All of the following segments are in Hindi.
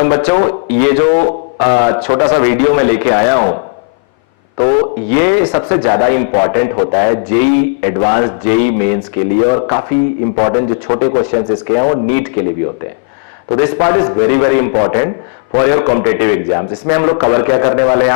तो बच्चों ये जो छोटा सा वीडियो मैं लेके आया हूं, तो ये सबसे ज्यादा इंपॉर्टेंट होता है जेई एडवांस, जेई मेंस के लिए, और काफी इंपॉर्टेंट जो छोटे क्वेश्चंस इसके हैं वो नीट के लिए भी होते हैं। तो this part is very very important for your competitive exams. इसमें हम लोग कवर क्या करने वाले हैं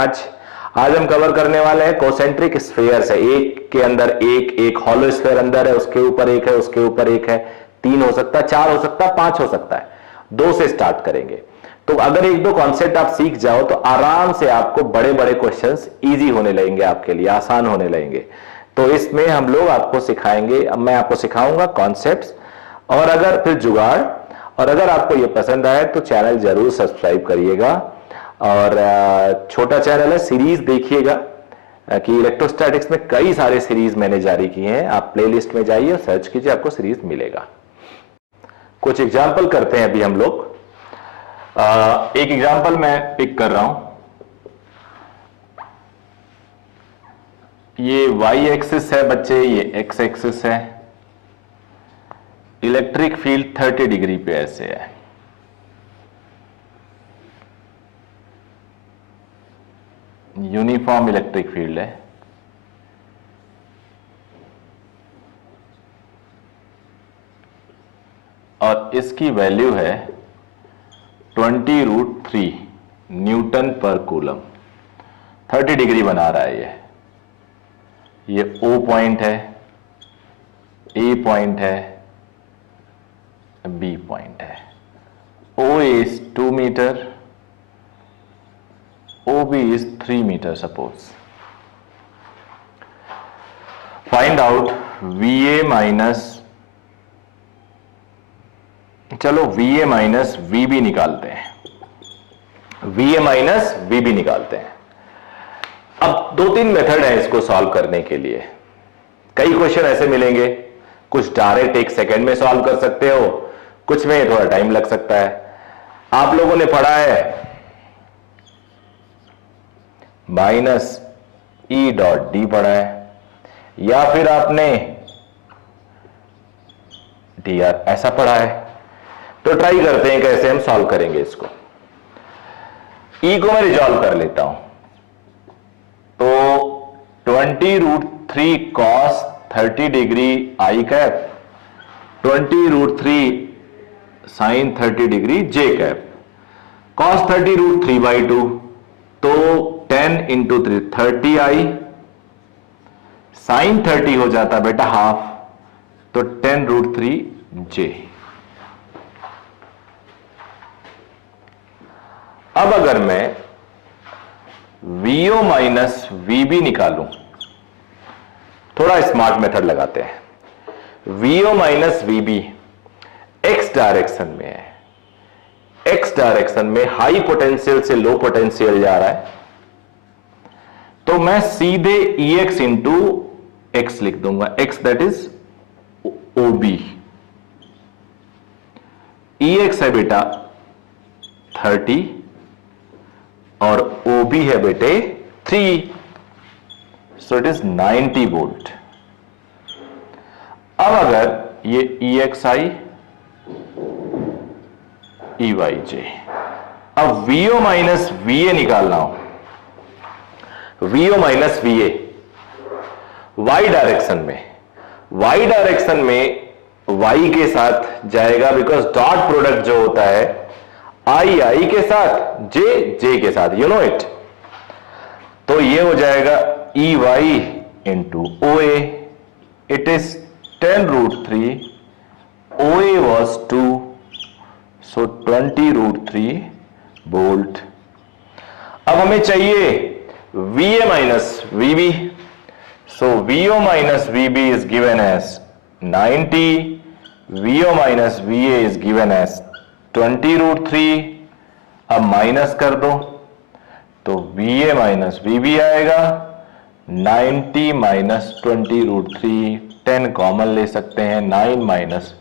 आज हम कवर करने वाले हैं कॉन्सेंट्रिक स्फीयर्स है। एक के अंदर एक हॉलो स्फीयर अंदर है, उसके ऊपर एक है, उसके ऊपर एक है, 3 हो सकता है, 4 हो सकता है, 5 हो सकता है। 2 से स्टार्ट करेंगे। तो अगर एक दो कॉन्सेप्ट आप सीख जाओ तो आराम से आपको बड़े बड़े क्वेश्चंस इजी होने लगेंगे, आपके लिए आसान होने लगेंगे। तो इसमें हम लोग आपको सिखाएंगे, अब मैं आपको सिखाऊंगा कॉन्सेप्ट्स, और अगर फिर जुगाड़, और अगर आपको ये पसंद आए तो चैनल जरूर सब्सक्राइब करिएगा। और छोटा चैनल है, सीरीज देखिएगा कि इलेक्ट्रोस्टैटिक्स में कई सारे सीरीज मैंने जारी किए हैं। आप प्लेलिस्ट में जाइए और सर्च कीजिए, आपको सीरीज मिलेगा। कुछ एग्जाम्पल करते हैं अभी हम लोग। एक एग्जाम्पल मैं पिक कर रहा हूं। ये वाई एक्सिस है बच्चे, ये एक्स एक्सिस है। इलेक्ट्रिक फील्ड 30 डिग्री पे ऐसे है। यूनिफॉर्म इलेक्ट्रिक फील्ड है। और इसकी वैल्यू है 20√3 न्यूटन पर कूलम। 30 डिग्री बना रहा है। ये O पॉइंट है, A पॉइंट है, B पॉइंट है। OA is 2 metre, OB is 3 metre suppose. Find out VA minus, चलो VA माइनस VB निकालते हैं। VA माइनस VB निकालते हैं। अब 2-3 मेथड है इसको सॉल्व करने के लिए। कई क्वेश्चन ऐसे मिलेंगे, कुछ डायरेक्ट 1 सेकेंड में सॉल्व कर सकते हो, कुछ में थोड़ा टाइम लग सकता है। आप लोगों ने पढ़ा है माइनस E डॉट D पढ़ा है, या फिर आपने DR ऐसा पढ़ा है। तो ट्राई करते हैं कैसे हम सॉल्व करेंगे इसको। E को मैं रिजॉल्व कर लेता हूं। तो 20√3 cos 30 degree I cap, 20√3 sin 30 degree J cap. cos 30√3/2, तो 10 × 3 30I, sin 30 हो जाता बेटा हाफ, तो 10√3 J। अब अगर मैं VO माइनस VB निकालूं, थोड़ा स्मार्ट मेथड लगाते हैं। VO minus VB X direction में है। X डायरेक्शन में हाई पोटेंशियल से लो पोटेंशियल जा रहा है, तो मैं सीधे EX इंटू X लिख दूंगा। X that is OB। EX है बेटा 30 और OB है बेटे 3, सो इट इज 90 वोल्ट। अब अगर ये EXI EYJ, अब VO माइनस VA निकालना हो, VO minus VA Y direction में, Y डायरेक्शन में Y के साथ जाएगा, बिकॉज डॉट प्रोडक्ट जो होता है I के साथ, J के साथ, यू नो इट। तो ये हो जाएगा EY into OA। It is 10√3, OA was 2, so 20√3 volt. अब हमें चाहिए VA minus VB, so VO minus VB is given as 90, VO minus VA is given as 20√3। अब माइनस कर दो तो VA माइनस VB आएगा 90 माइनस 20√3, 10 कॉमन ले सकते हैं, 9 माइनस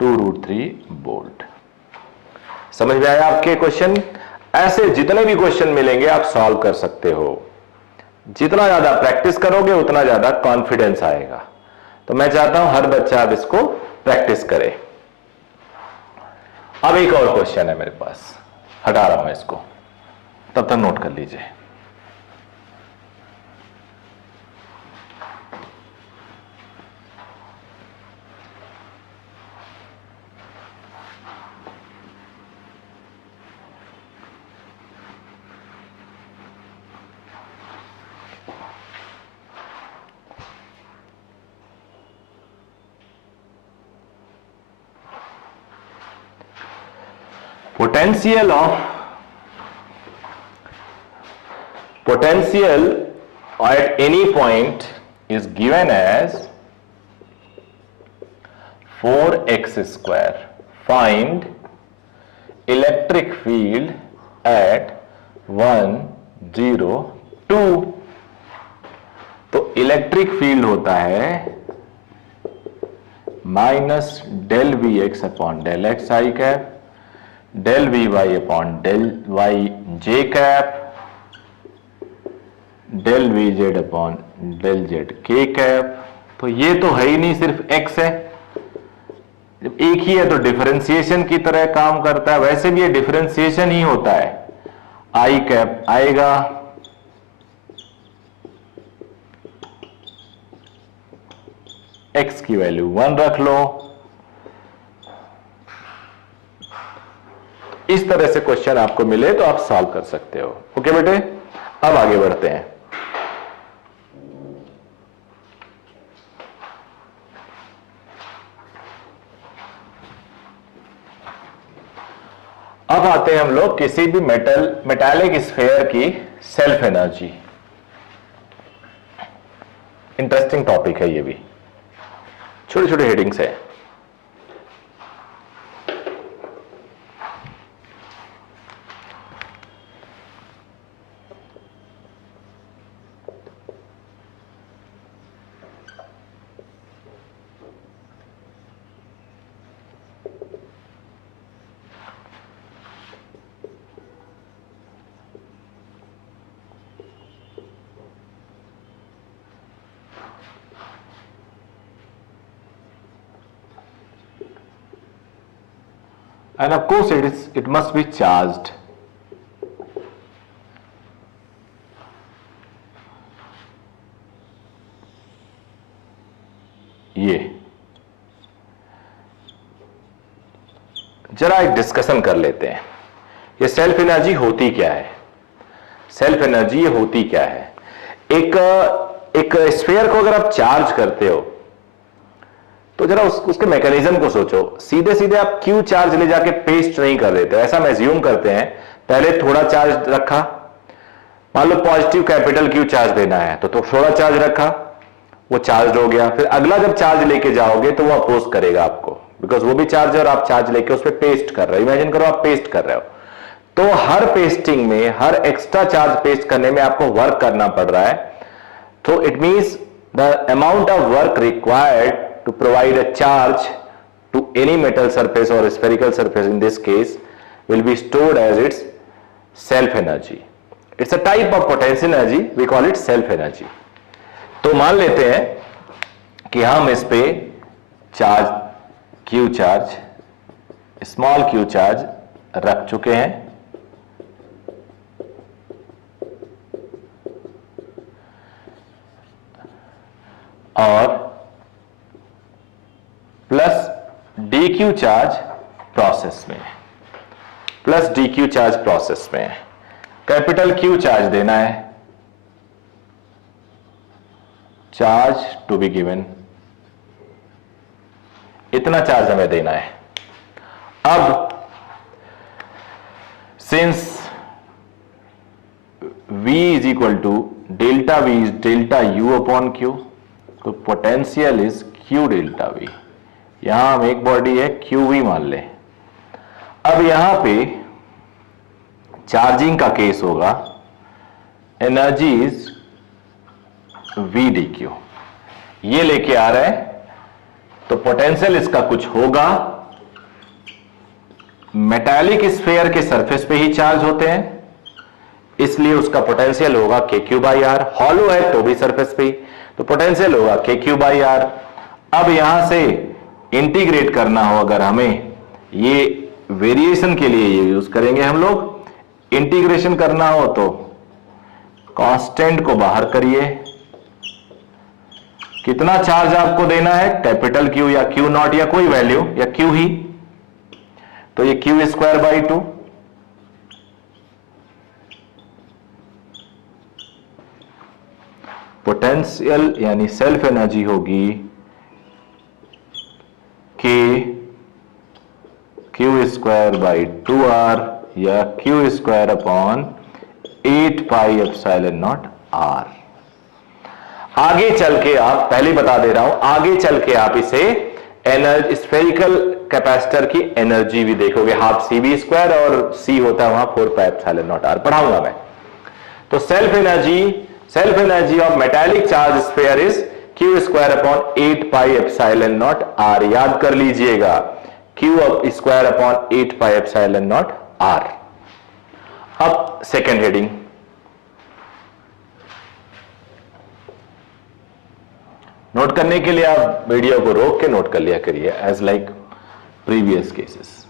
2√3 वोल्ट। समझ में आया आपके क्वेश्चन? ऐसे जितने भी क्वेश्चन मिलेंगे आप सॉल्व कर सकते हो। जितना ज्यादा प्रैक्टिस करोगे उतना ज्यादा कॉन्फिडेंस आएगा। तो मैं चाहता हूं हर बच्चा अब इसको प्रैक्टिस करे। अब एक और क्वेश्चन है मेरे पास। हटा रहा हूं इसको, तब तक नोट कर लीजिए। Potential at any point is given as 4x square. Find electric field at 1, 0, 2. तो इलेक्ट्रिक फील्ड होता है minus del V X upon del X I cap, del V Y upon del Y J cap, del V Z upon del Z K cap. तो ये तो है ही नहीं, सिर्फ एक्स है। जब एक ही है तो डिफरेंशिएशन की तरह काम करता है, वैसे भी ये डिफरेंशिएशन ही होता है। आई कैप आएगा, एक्स की वैल्यू 1 रख लो। इस तरह से क्वेश्चन आपको मिले तो आप सॉल्व कर सकते हो। ओके बेटे, अब आगे बढ़ते हैं। अब आते हैं हम लोग किसी भी मेटालिक स्फीयर की सेल्फ एनर्जी। इंटरेस्टिंग टॉपिक है ये भी, छोटे छोटे हेडिंग्स है। And of course it must be charged. ये जरा एक डिस्कशन कर लेते हैं, ये सेल्फ एनर्जी होती क्या है। सेल्फ एनर्जी ये होती क्या है। एक स्फीयर को अगर आप चार्ज करते हो तो जरा उसके मैकेनिज्म को सोचो। सीधे सीधे आप क्यू चार्ज ले जाके पेस्ट नहीं कर देते, ऐसा हम एज्यूम करते हैं। पहले थोड़ा चार्ज रखा, मान लो पॉजिटिव कैपिटल क्यू चार्ज देना है तो थोड़ा चार्ज रखा, वो चार्ज हो गया। फिर अगला जब चार्ज लेके जाओगे तो वो अपोज करेगा आपको, बिकॉज वो भी चार्ज है और आप चार्ज लेके उस पर पेस्ट कर रहे हो। इमेजिन करो आप पेस्ट कर रहे हो, तो हर पेस्टिंग में, हर एक्स्ट्रा चार्ज पेस्ट करने में आपको वर्क करना पड़ रहा है। तो it means the amount of work required to provide a charge to any metal surface or spherical surface in this case will be stored as its self energy. It's a type of potential energy, we call it self energy. तो मान लेते हैं कि हम इस पे charge Q charge, small Q charge रख चुके हैं और प्लस dq चार्ज प्रोसेस में, प्लस dq चार्ज प्रोसेस में कैपिटल Q चार्ज देना है, चार्ज टू बी गिवन, इतना चार्ज हमें देना है। अब since V is equal to delta V is delta U upon Q, तो potential is Q delta V। यहां हम एक बॉडी है QV मान ले। अब यहां पे चार्जिंग का केस होगा, एनर्जी इज VdQ, ये लेके आ रहा है तो पोटेंशियल इसका कुछ होगा। मेटालिक स्फीयर के सरफेस पे ही चार्ज होते हैं, इसलिए उसका पोटेंशियल होगा KQ/R। हॉलो है तो भी सरफेस पे ही, तो पोटेंशियल होगा KQ/R। अब यहां से इंटीग्रेट करना हो अगर हमें, ये वेरिएशन के लिए ये यूज करेंगे हम लोग, इंटीग्रेशन करना हो तो कांस्टेंट को बाहर करिए, कितना चार्ज आपको देना है, कैपिटल क्यू या क्यू नॉट या कोई वैल्यू या क्यू ही, तो ये क्यू स्क्वायर बाई 2, पोटेंशियल यानी सेल्फ एनर्जी होगी के क्यू स्क्वायर बाई 2r या Q square upon 8 pi epsilon naught R. आगे चल के आप, पहले बता दे रहा हूं, आगे चल के आप इसे एनर्जी, स्फेरिकल कैपेसिटर की एनर्जी भी देखोगे, हाफ सी वी स्क्वायर और सी होता है वहां 4 पाई एप्सिलॉन नॉट आर, पढ़ाऊंगा मैं। तो self energy of metallic charge sphere is Q square upon 8 pi epsilon naught R. याद कर लीजिएगा, Q square upon 8 pi epsilon naught R. अब सेकेंड हेडिंग, नोट करने के लिए आप वीडियो को रोक के नोट कर लिया करिए, एज लाइक प्रीवियस केसेस।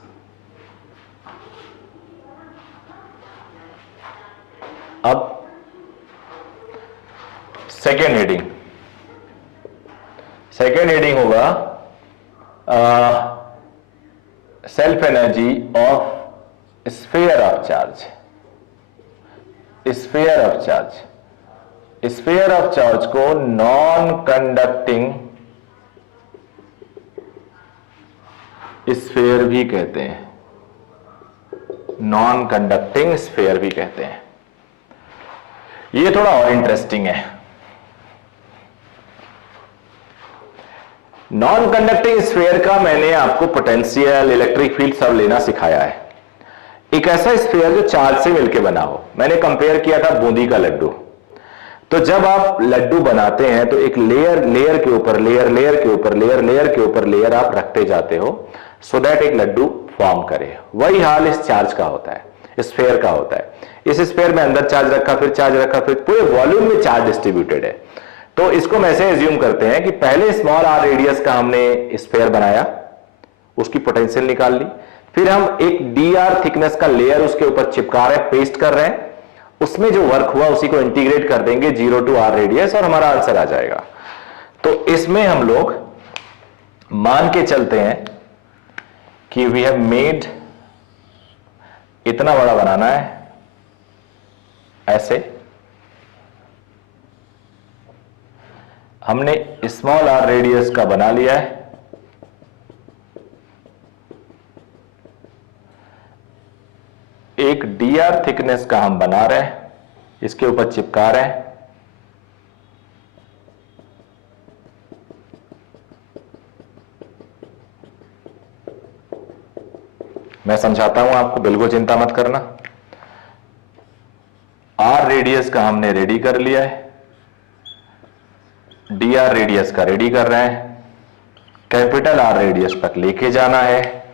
अब सेकेंड हेडिंग होगा self energy of sphere of charge. Sphere of charge को नॉन कंडक्टिंग स्फीयर भी कहते हैं, नॉन कंडक्टिंग स्फीयर भी कहते हैं। ये थोड़ा और इंटरेस्टिंग है। नॉन कंडक्टिंग स्फीयर का मैंने आपको पोटेंशियल, इलेक्ट्रिक फील्ड सब लेना सिखाया है। एक ऐसा स्फीयर जो चार्ज से मिलकर बना हो, मैंने कंपेयर किया था बूंदी का लड्डू। तो जब आप लड्डू बनाते हैं तो एक लेयर के ऊपर लेयर के ऊपर लेयर आप रखते जाते हो, सो दैट एक लड्डू फॉर्म करे। वही हाल इस चार्ज का होता है, स्फीयर का होता है। इस स्फीयर में अंदर चार्ज रखा, फिर चार्ज रखा, फिर पूरे वॉल्यूम में चार्ज डिस्ट्रीब्यूटेड है। तो इसको मैं ऐसे एज्यूम करते हैं कि पहले स्मॉल आर रेडियस का हमने स्फीयर बनाया, उसकी पोटेंशियल निकाल ली, फिर हम एक डी आर थिकनेस का लेयर उसके ऊपर चिपका रहे हैं, पेस्ट कर रहे हैं, उसमें जो वर्क हुआ उसी को इंटीग्रेट कर देंगे 0 टू आर रेडियस और हमारा आंसर आ जाएगा। तो इसमें हम लोग मान के चलते हैं कि वी हैव मेड, इतना बड़ा बनाना है ऐसे, हमने स्मॉल आर रेडियस का बना लिया है, एक डी आर थिकनेस का हम बना रहे हैं, इसके ऊपर चिपका रहे हैं, मैं समझाता हूं आपको, बिल्कुल चिंता मत करना। आर रेडियस का हमने रेडी कर लिया है, डी आर रेडियस का रेडी कर रहे हैं, कैपिटल आर रेडियस तक लेके जाना है।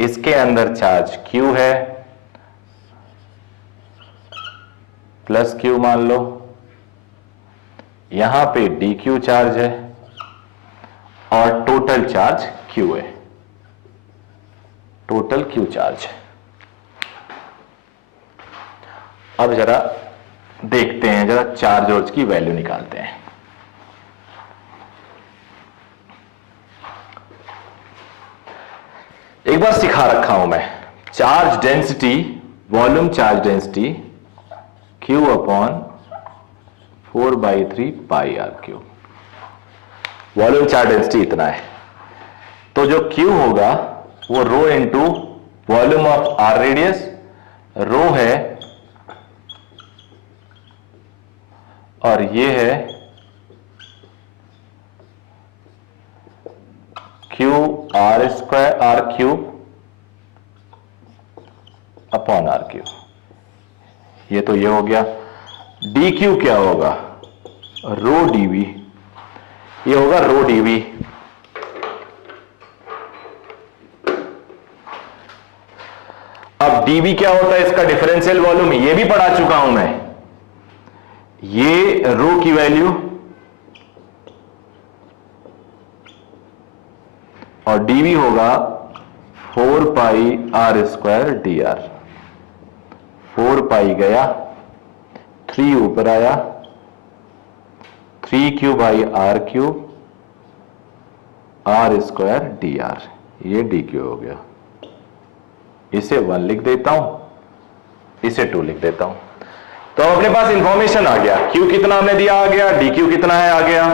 इसके अंदर चार्ज Q है, प्लस Q मान लो, यहां पे dQ चार्ज है और टोटल चार्ज Q है, टोटल Q चार्ज है। अब जरा देखते हैं, जरा चार्ज ऑर्ज की वैल्यू निकालते हैं। एक बार सिखा रखा हूं मैं, charge density, volume charge density Q upon 4/3 pi r cube. Volume charge density इतना है, तो जो Q होगा वो rho into volume of r radius, rho है और ये है Q r square r cube upon r cube. ये तो ये हो गया। डी क्यू क्या होगा, रो डीवी, ये होगा रो डीवी। अब डीवी क्या होता है, इसका डिफरेंशियल वॉल्यूम, ये भी पढ़ा चुका हूं मैं। ये रो की वैल्यू और डीवी होगा 4 pi R square D R. 4 pi गया, 3 ऊपर आया, 3 Q by R cube are square D R, ये डी क्यू हो गया। इसे 1 लिख देता हूं, इसे 2 लिख देता हूं। तो अपने पास इंफॉर्मेशन आ गया, क्यू कितना हमने दिया आ गया, डी क्यू कितना है आ गया।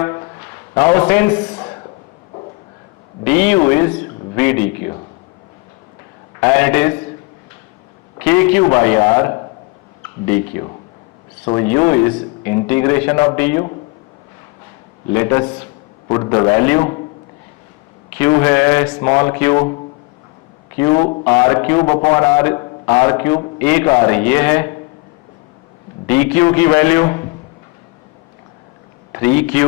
Now since d U is V d q and it is k q by r d q, so U is integration of d U. Let us put the value. Q है small q, q r cube upon r cube, एक आर ये है, डी क्यू की value 3q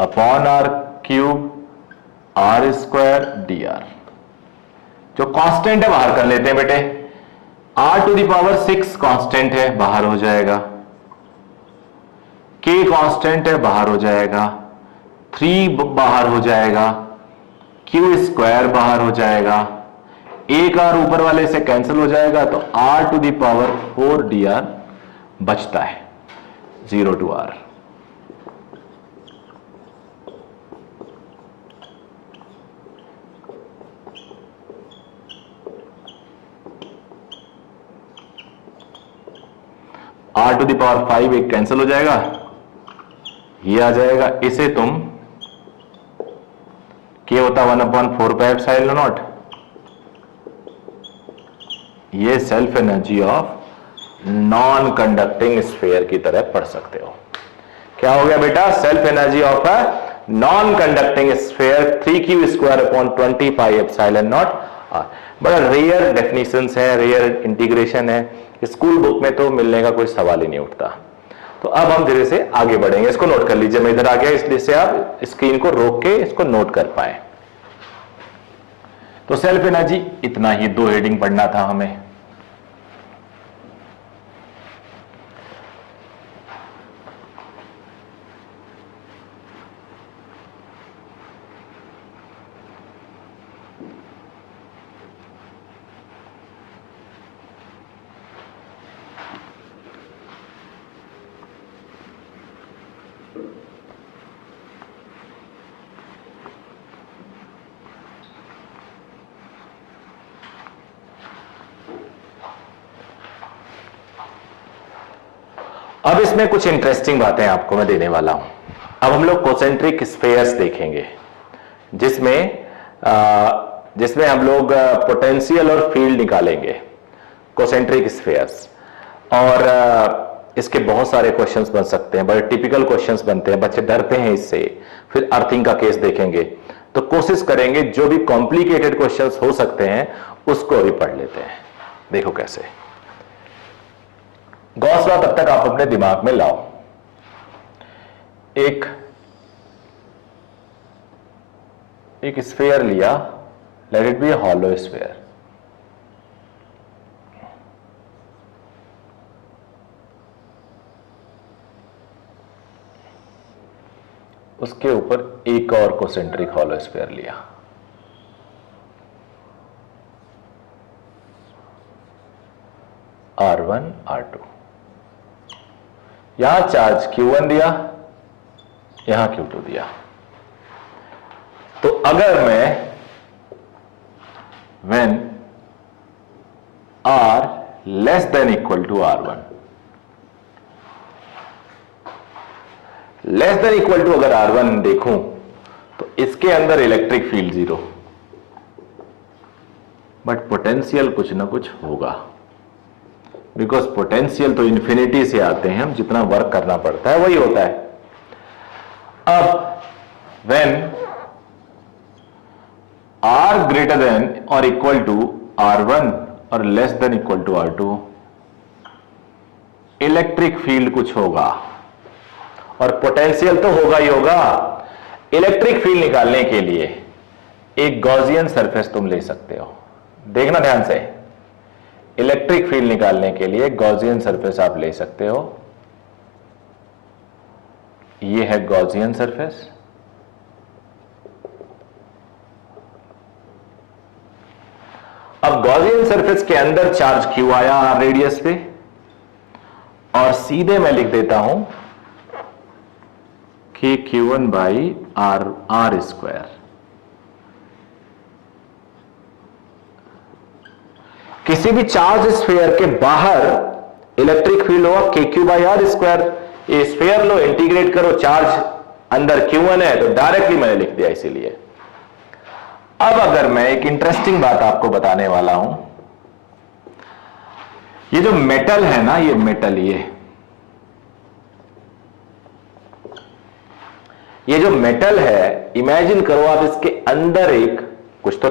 upon r cube are square D r. जो कांस्टेंट है बाहर कर लेते हैं बेटे, r to the power 6 constant है, बाहर हो जाएगा, k कांस्टेंट है, बाहर हो जाएगा, 3 बाहर हो जाएगा, q स्क्वायर बाहर हो जाएगा, एक r ऊपर वाले से कैंसिल हो जाएगा, तो r to the power 4 dr बचता है, 0 to r। r to the power 5 एक कैंसिल हो जाएगा, ये आ जाएगा, इसे तुम k होता 1/4 पाई एप्सिलॉन नॉट, ये self energy of non conducting sphere की तरह पढ़ सकते हो। क्या हो गया बेटा, self energy of a non conducting sphere 3q square upon 20 pi epsilon naught R. बड़ा रेयर डेफिनेशंस है, रेयर इंटीग्रेशन है, स्कूल बुक में तो मिलने का कोई सवाल ही नहीं उठता। तो अब हम धीरे से आगे बढ़ेंगे, इसको नोट कर लीजिए, मैं इधर आ गया इसलिए से आप स्क्रीन को रोक के इसको नोट कर पाए। तो सेल्फ एनर्जी इतना ही, 2 हेडिंग पढ़ना था हमें। अब इसमें कुछ इंटरेस्टिंग बातें आपको मैं देने वाला हूं। अब हम लोग कोसेंट्रिक स्फीयर्स देखेंगे, जिसमें हम लोग पोटेंशियल और फील्ड निकालेंगे, कोसेंट्रिक स्फीयर्स। और इसके बहुत सारे क्वेश्चंस बन सकते हैं, बड़े टिपिकल क्वेश्चंस बनते हैं, बच्चे डरते हैं इससे। फिर अर्थिंग का केस देखेंगे, तो कोशिश करेंगे जो भी कॉम्प्लिकेटेड क्वेश्चंस हो सकते हैं उसको भी पढ़ लेते हैं। देखो कैसे, गॉस लॉ तब तक आप अपने दिमाग में लाओ। एक स्फीयर लिया, let it be A hollow sphere, उसके ऊपर एक और कोसेंट्रिक हॉलो स्फीयर लिया, R1 R2, यहां चार्ज Q1 दिया, यहां Q2 दिया। तो अगर मैं when R less than equal to R1, less than equal to अगर R1 देखूं तो इसके अंदर इलेक्ट्रिक फील्ड 0, बट पोटेंशियल कुछ ना कुछ होगा, बिकॉज पोटेंशियल तो इंफिनिटी से आते हैं, हम जितना वर्क करना पड़ता है वही होता है। अब व्हेन R ग्रेटर देन और इक्वल टू R1 और less than equal to R2, electric field कुछ होगा और पोटेंशियल तो होगा ही होगा। इलेक्ट्रिक फील्ड निकालने के लिए एक गॉसियन सरफेस तुम ले सकते हो, देखना ध्यान से। इलेक्ट्रिक फील्ड निकालने के लिए गॉसियन सरफेस आप ले सकते हो, ये है गॉसियन सरफेस। अब गॉसियन सरफेस के अंदर चार्ज Q आया आर रेडियस पे, और सीधे मैं लिख देता हूं कि Q1 बाई आर स्क्वायर। किसी भी चार्ज स्फीयर के बाहर इलेक्ट्रिक फील्ड होगा KQ बाई आर स्क्वायर। ये स्फीयर लो, इंटीग्रेट करो, चार्ज अंदर Q1 है तो डायरेक्टली मैंने लिख दिया इसीलिए। अब अगर मैं एक इंटरेस्टिंग बात आपको बताने वाला हूं, ये जो मेटल है ना, ये मेटल, ये जो मेटल है, इमेजिन करो आप इसके अंदर एक कुछ तो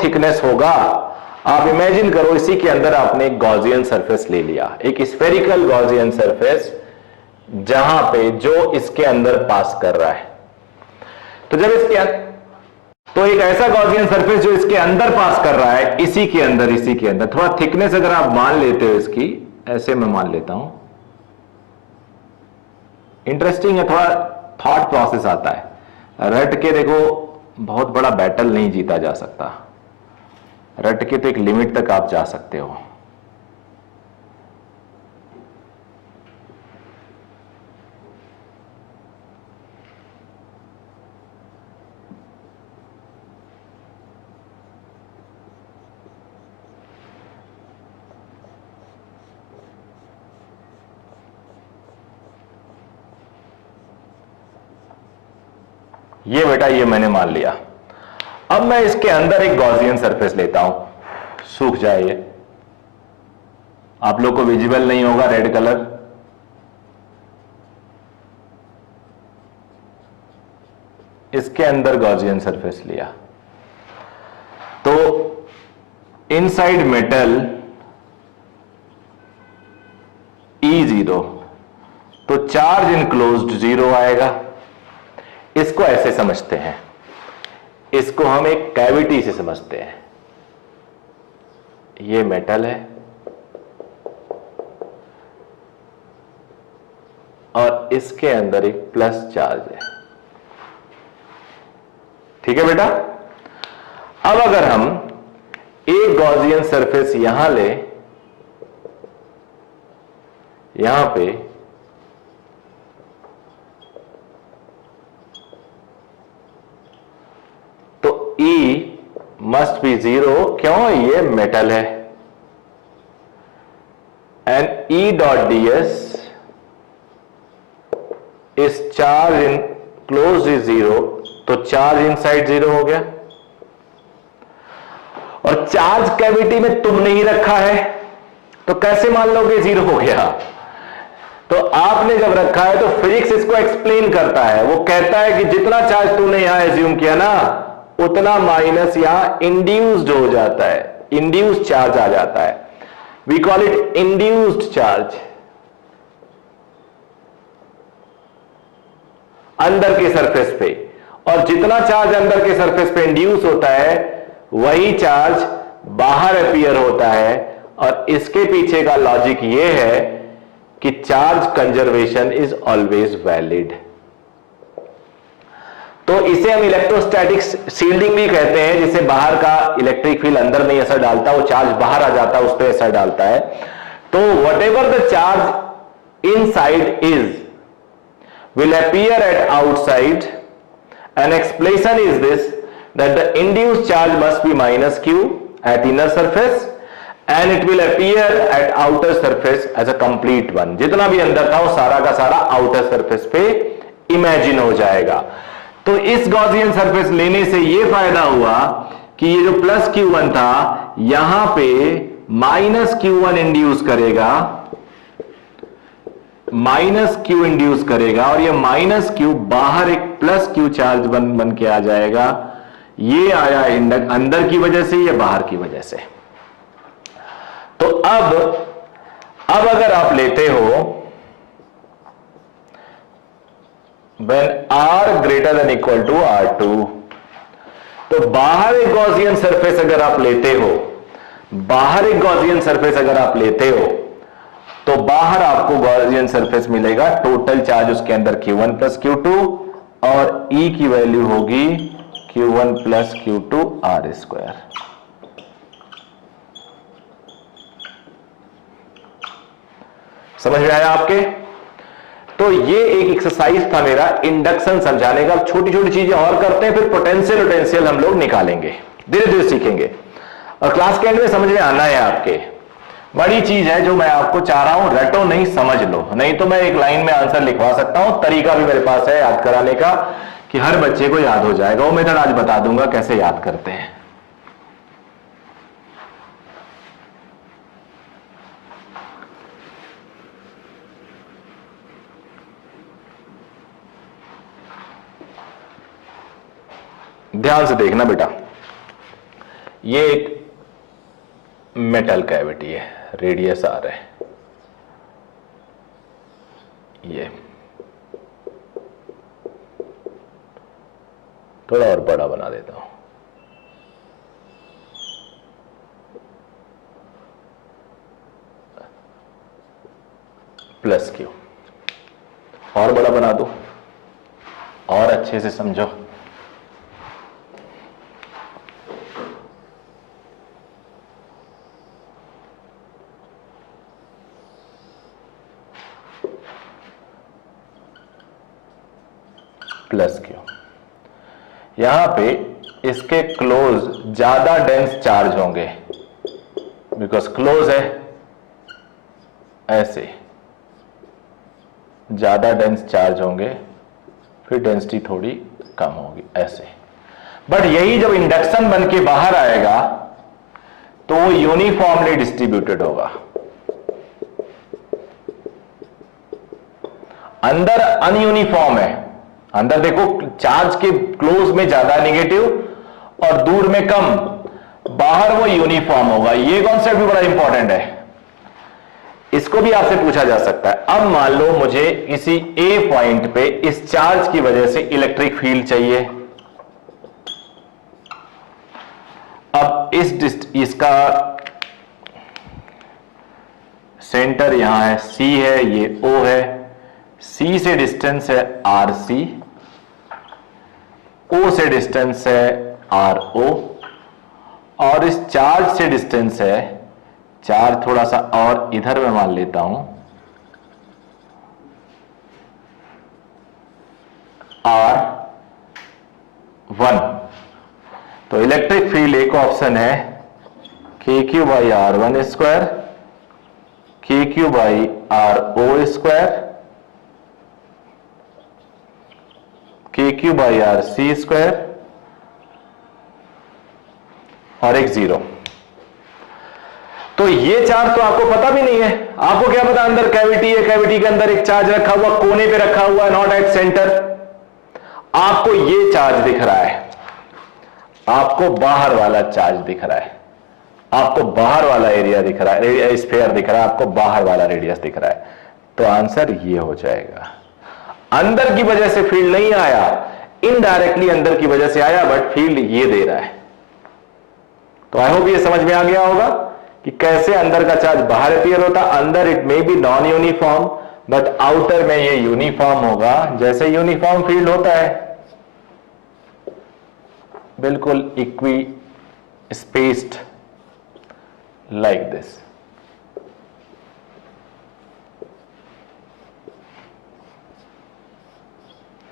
थिकनेस होगा, आप इमेजिन करो इसी के अंदर आपने एक गॉसियन सरफेस ले लिया, एक स्फेरिकल गॉसियन सरफेस, जहां पे जो इसके अंदर पास कर रहा है। तो जब तो एक ऐसा गॉसियन सरफेस जो इसके अंदर पास कर रहा है, इसी के अंदर थोड़ा थिकनेस अगर आप मान लेते हो इसकी, ऐसे मैं मान लेता हूं, इंटरेस्टिंग है, थोड़ा थॉट प्रोसेस आता है। रट के देखो, बहुत बड़ा बैटल नहीं जीता जा सकता, रट के तो एक लिमिट तक आप जा सकते हो। ये बेटा, ये मैंने मान लिया। अब मैं इसके अंदर एक गॉसियन सरफेस लेता हूं, सूख जाए ये, आप लोग को विजिबल नहीं होगा रेड कलर। इसके अंदर गॉसियन सरफेस लिया तो इनसाइड मेटल E0, तो चार्ज इनक्लोज्ड 0 आएगा। इसको ऐसे समझते हैं, इसको हम एक कैविटी से समझते हैं। ये मेटल है और इसके अंदर एक प्लस चार्ज है, ठीक है बेटा। अब अगर हम एक गॉसियन सरफेस यहां ले, यहां पे तो E मस्ट बी 0, क्यों, ये मेटल है, एंड E डॉट ds इस चार्ज इन क्लोज इज 0, तो चार्ज इनसाइड 0 हो गया। और चार्ज कैविटी में तुमने ही रखा है, तो कैसे मान लोगे 0 हो गया? तो आपने जब रखा है तो फिजिक्स इसको एक्सप्लेन करता है, वो कहता है कि जितना चार्ज तूने यहां एज्यूम किया ना, उतना माइनस यहां इंड्यूस्ड हो जाता है, इंड्यूस्ड चार्ज आ जाता है। We call it induced charge. अंदर के सरफेस पे, और जितना चार्ज अंदर के सरफेस पे इंड्यूस होता है, वही चार्ज बाहर अपीयर होता है। और इसके पीछे का लॉजिक ये है कि charge conservation is always valid. तो इसे हम इलेक्ट्रोस्टैटिक शील्डिंग भी कहते हैं, जिसे बाहर का इलेक्ट्रिक फील्ड अंदर नहीं असर डालता, वो चार्ज बाहर आ जाता है, उस पर असर डालता है। तो what ever the charge inside is will appear at outside, and explanation is this, that the induced charge must be minus q at inner surface and it will appear at outer surface as a complete one। जितना भी अंदर था वो सारा का सारा आउटर सरफेस पे इमेजिन हो जाएगा। तो इस गॉसियन सरफेस लेने से ये फायदा हुआ कि ये जो प्लस Q1 था, यहां पे माइनस Q1 इंड्यूस करेगा, माइनस Q इंड्यूस करेगा, और ये माइनस Q बाहर एक प्लस Q चार्ज बन के आ जाएगा। ये आया अंदर की वजह से, ये बाहर की वजह से। तो अब अगर आप लेते हो when R greater than equal to R2, तो बाहर एक गॉसियन सरफेस अगर आप लेते हो, बाहर एक गॉसियन सरफेस अगर आप लेते हो, तो बाहर आपको गॉसियन सरफेस मिलेगा, टोटल चार्ज उसके अंदर Q1 प्लस Q2, और E की वैल्यू होगी Q1 plus Q2 R square. समझ में आया आपके? तो ये एक एक्सरसाइज था मेरा इंडक्शन समझाने का। छोटी छोटी चीजें और करते हैं, फिर पोटेंशियल पोटेंशियल हम लोग निकालेंगे, धीरे धीरे सीखेंगे, और क्लास के एंड में समझ में आना है आपके। बड़ी चीज है जो मैं आपको चाह रहा हूं, रटो नहीं, समझ लो। नहीं तो मैं एक लाइन में आंसर लिखवा सकता हूं, तरीका भी मेरे पास है याद कराने का कि हर बच्चे को याद हो जाएगा। वो मेथड आज बता दूंगा कैसे याद करते हैं। ध्यान से देखना बेटा, ये एक मेटल कैविटी है, रेडियस आर है, ये थोड़ा और बड़ा बना देता हूं, प्लस क्यू, और बड़ा बना दो, और अच्छे से समझो। प्लस क्यू, यहां पे इसके क्लोज ज्यादा डेंस चार्ज होंगे, बिकॉज क्लोज है, ऐसे ज्यादा डेंस चार्ज होंगे, फिर डेंसिटी थोड़ी कम होगी, ऐसे। बट यही जब इंडक्शन बन के बाहर आएगा तो वो यूनिफॉर्मली डिस्ट्रीब्यूटेड होगा। अंदर अनयूनिफॉर्म है, अंदर देखो चार्ज के क्लोज में ज्यादा नेगेटिव और दूर में कम, बाहर वो यूनिफॉर्म होगा। ये कॉन्सेप्ट भी बड़ा इंपॉर्टेंट है, इसको भी आपसे पूछा जा सकता है। अब मान लो मुझे किसी ए पॉइंट पे इस चार्ज की वजह से इलेक्ट्रिक फील्ड चाहिए। अब इसका सेंटर यहां है, सी है, ये ओ है, सी से डिस्टेंस है आर सी, ओ से डिस्टेंस है आर ओ, और इस चार्ज से डिस्टेंस है, चार्ज थोड़ा सा और इधर में मान लेता हूं, R1। तो इलेक्ट्रिक फील्ड एक ऑप्शन है k q by r one square, k q by r o square, k q by r c square, और एक जीरो। तो ये चार्ज तो आपको पता भी नहीं है। आपको क्या पता अंदर कैविटी है, कैविटी के अंदर एक चार्ज रखा हुआ, कोने पे रखा हुआ है, नॉट एट सेंटर। आपको ये चार्ज दिख रहा है, आपको बाहर वाला चार्ज दिख रहा है, आपको बाहर वाला एरिया दिख रहा है, स्फीयर दिख रहा है, आपको बाहर वाला रेडियस दिख रहा है। तो आंसर ये हो जाएगा। अंदर की वजह से फील्ड नहीं आया, इनडायरेक्टली अंदर की वजह से आया, बट फील्ड ये दे रहा है। तो आई होप ये समझ में आ गया होगा कि कैसे अंदर का चार्ज बाहर अपीयर होता। अंदर it may be non uniform, but outer में ये यूनिफॉर्म होगा, जैसे यूनिफॉर्म फील्ड होता है, बिल्कुल इक्वी स्पेस्ड लाइक दिस।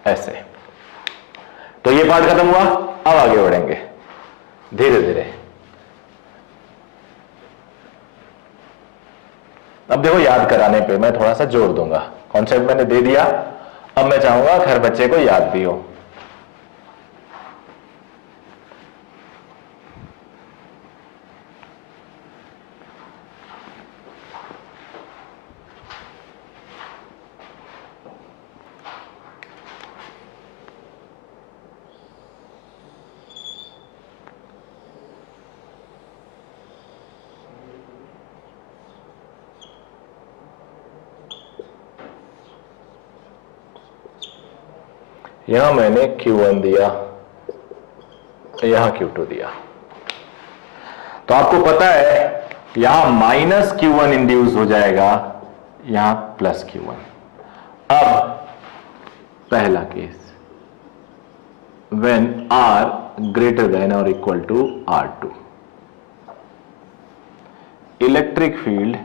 ऐसे। तो ये पार्ट खत्म हुआ, अब आगे बढ़ेंगे धीरे धीरे। अब देखो याद कराने पे मैं थोड़ा सा जोर दूंगा, कॉन्सेप्ट मैंने दे दिया, अब मैं चाहूंगा हर बच्चे को याद भी हो। यहां मैंने Q1 दिया, यहां Q2 दिया। तो आपको पता है यहां माइनस Q1 इंड्यूस हो जाएगा, यहां प्लस Q1। अब पहला case, when R greater than or equal to R2. Electric field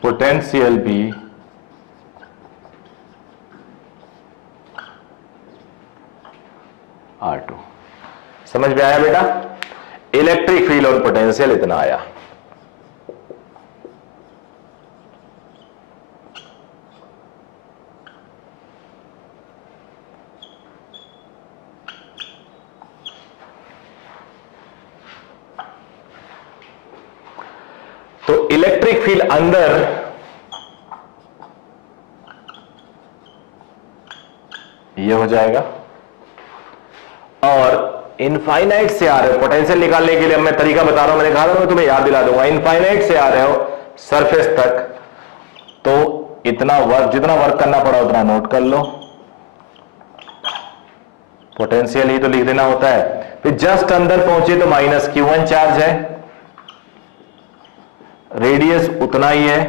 potential भी R2। समझ में आया बेटा? इलेक्ट्रिक फील्ड और पोटेंशियल इतना आया। तो इलेक्ट्रिक फील्ड अंदर ये हो जाएगा और इनफाइनाइट से आ रहे हो पोटेंशियल निकालने के लिए। मैं तरीका बता रहा हूं, मैंने कहा था मैं तुम्हें याद दिला दूंगा। इनफाइनाइट से आ रहे हो सरफेस तक, तो इतना वर्क, जितना वर्क करना पड़ा उतना नोट कर लो। पोटेंशियल ही तो लिख देना होता है। फिर जस्ट अंदर पहुंचे तो माइनस Q1 चार्ज है, रेडियस उतना ही है।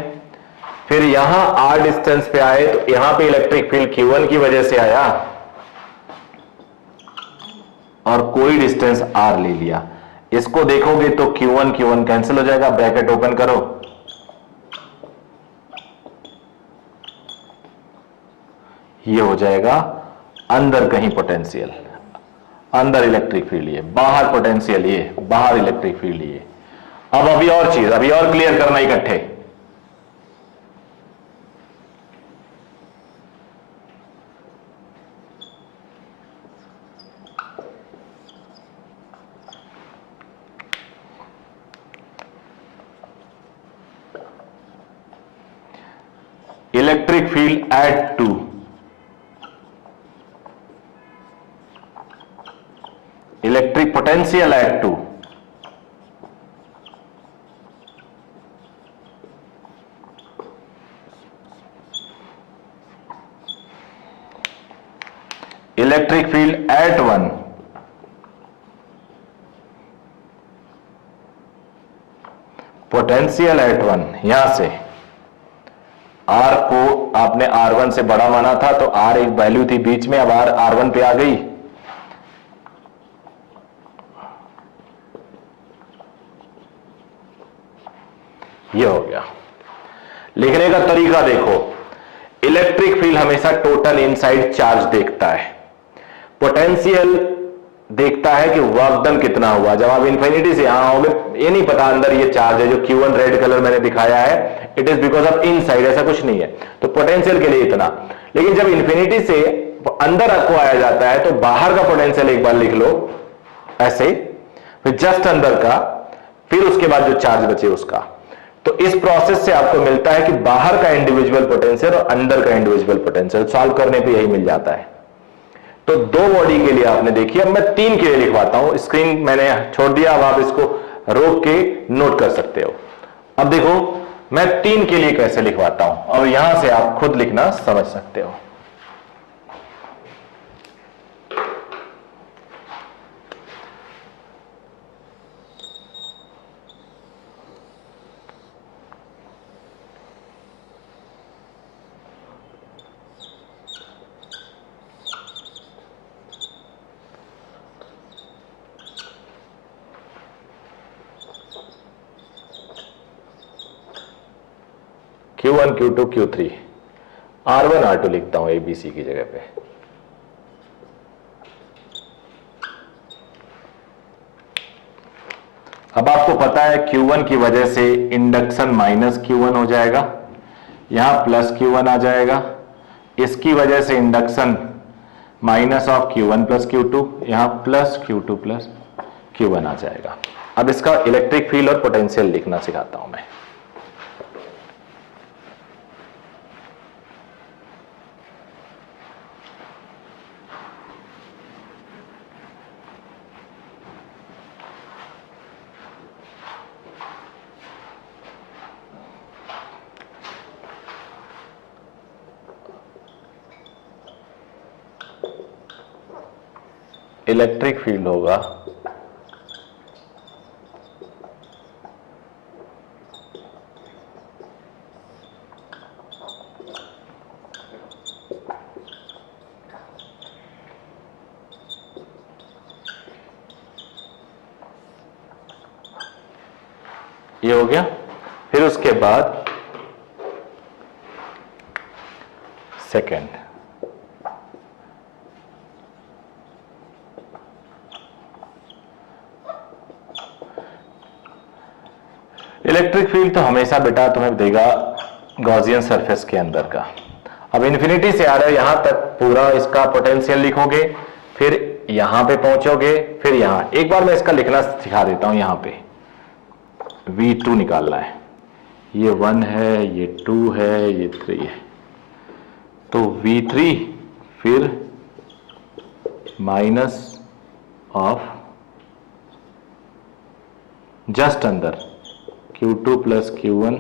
फिर यहां R डिस्टेंस पे आए तो यहां पे इलेक्ट्रिक फील्ड Q1 की वजह से आया और कोई डिस्टेंस R ले लिया। इसको देखोगे तो Q1 कैंसिल हो जाएगा, ब्रैकेट ओपन करो, ये हो जाएगा अंदर कहीं पोटेंशियल, अंदर इलेक्ट्रिक फील्ड ये, बाहर पोटेंशियल ये, बाहर इलेक्ट्रिक फील्ड ये। अब अभी और चीज, अभी और क्लियर करना इकट्ठे। Electric field at 2, electric potential at 2, electric field at 1, potential at 1। यहां से R को आपने R1 से बड़ा माना था तो R एक वैल्यू थी बीच में, अब R R1 पे आ गई। ये हो गया। लिखने का तरीका देखो, इलेक्ट्रिक फील्ड हमेशा टोटल इनसाइड चार्ज देखता है, पोटेंशियल देखता है कि वर्क डन कितना हुआ। जब आप इंफिनिटी से यहां आओगे, ये नहीं पता अंदर ये चार्ज है जो Q1 रेड कलर मैंने दिखाया है, it is because of inside, ऐसा कुछ नहीं है। तो पोटेंशियल के लिए इतना, लेकिन जब इंफिनिटी से अंदर आपको आया जाता है तो बाहर का पोटेंशियल एक बार लिख लो ऐसे, फिर जस्ट अंदर का, फिर उसके बाद जो चार्ज बचे उसका। तो इस प्रोसेस से आपको मिलता है कि बाहर का इंडिविजुअल पोटेंशियल और अंदर का इंडिविजुअल पोटेंशियल, सॉल्व करने पे यही मिल जाता है। तो दो बॉडी के लिए आपने देखी, अब मैं 3 के लिए लिखवाता हूं। स्क्रीन मैंने छोड़ दिया, अब आप इसको रोक के नोट कर सकते हो। अब देखो मैं 3 के लिए कैसे लिखवाता हूं, और यहां से आप खुद लिखना समझ सकते हो। Q1 Q2 Q3, R1 R2 लिखता हूं ABC की जगह पे। अब आपको पता है Q1 की वजह से इंडक्शन माइनस Q1 हो जाएगा, यहां प्लस Q1 आ जाएगा। इसकी वजह से induction minus of Q1 plus Q2, यहां प्लस Q2 प्लस Q1 आ जाएगा। अब इसका इलेक्ट्रिक फील्ड और पोटेंशियल लिखना सिखाता हूं मैं। इलेक्ट्रिक फील्ड होगा ये हो गया। फिर उसके बाद सेकेंड, इलेक्ट्रिक फील्ड तो हमेशा बेटा तुम्हें देगा गॉसियन सरफेस के अंदर का। अब इन्फिनिटी से आ रहा है यहां तक पूरा इसका पोटेंशियल लिखोगे, फिर यहां पे पहुंचोगे, फिर यहां। एक बार मैं इसका लिखना सिखा देता हूं। यहां पे V2 निकालना है, ये 1 है, ये 2 है, ये 3 है। तो V3 फिर माइनस ऑफ जस्ट अंदर Q2 plus Q1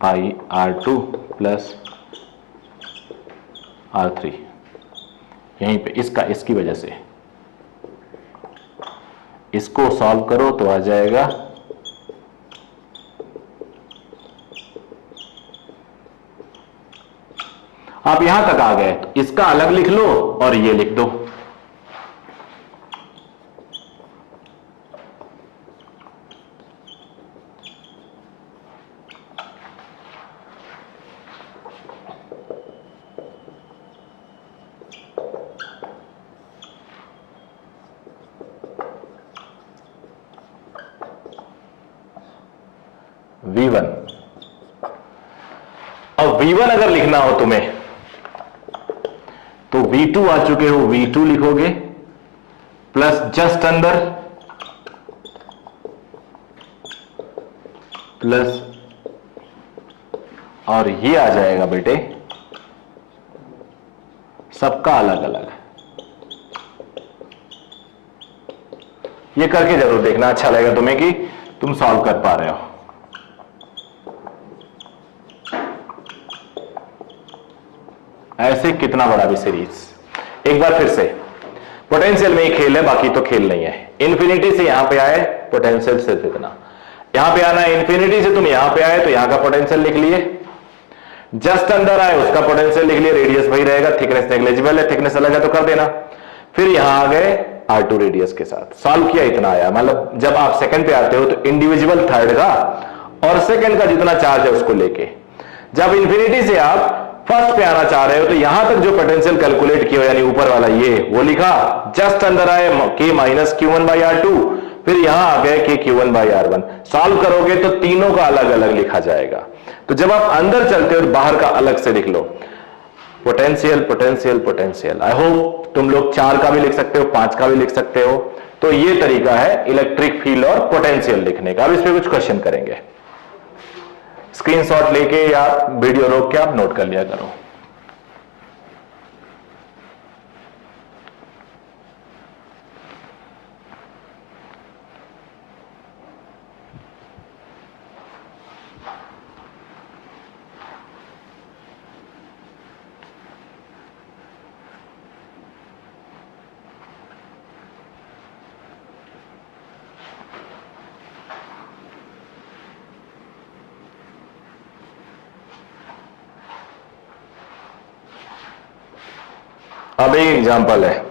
by R2 plus R3, यहीं पे इसका, इसकी वजह से इसको सॉल्व करो तो आ जाएगा आप यहां तक आ गए तो इसका अलग लिख लो और ये लिख दो। V1, अब V1 अगर लिखना हो तुम्हें तो V2 आ चुके हो, V2 लिखोगे प्लस जस्ट अंदर प्लस, और ये आ जाएगा बेटे सबका अलग अलग। ये करके जरूर देखना, अच्छा लगेगा तुम्हें कि तुम सॉल्व कर पा रहे हो। ऐसे कितना बड़ा भी सीरीज। एक बार फिर से, पोटेंशियल में ही खेल है, बाकी तो खेल नहीं है। इन्फिनिटी से यहां पे आए, पोटेंशियल सिर्फ इतना। यहां पे आना है, इन्फिनिटी से तुम यहां पे आए तो यहां का पोटेंशियल लिख लिए, जस्ट अंदर आए उसका पोटेंशियल लिख लिए, रेडियस वही रहेगा, थिकनेस नेग्लिजिबल है, थिकनेस अलग है तो कर देना। फिर यहां आ गए R2 रेडियस के साथ, सॉल्व किया, इतना आया। मतलब जब आप सेकंड पे आते हो तो इंडिविजुअल थर्ड का और सेकंड का जितना चार्ज है उसको लेके, जब इंफिनिटी से आप फर्स्ट पे आना चाह रहे हो तो यहां तक जो पोटेंशियल कैलकुलेट किया यानी ऊपर वाला ये वो लिखा, जस्ट अंदर आए K minus Q1 by R2, फिर यहां आ गए K Q1 by R1। Solve करोगे तो तीनों का अलग अलग लिखा जाएगा। तो जब आप अंदर चलते हो तो बाहर का अलग से लिख लो, potential potential potential. I hope तुम लोग 4 का भी लिख सकते हो, 5 का भी लिख सकते हो। तो ये तरीका है इलेक्ट्रिक फील्ड और पोटेंशियल लिखने का। अब इस पे कुछ क्वेश्चन करेंगे, स्क्रीनशॉट लेके या वीडियो रोक के आप नोट कर लिया करो। अब एक एग्जांपल है,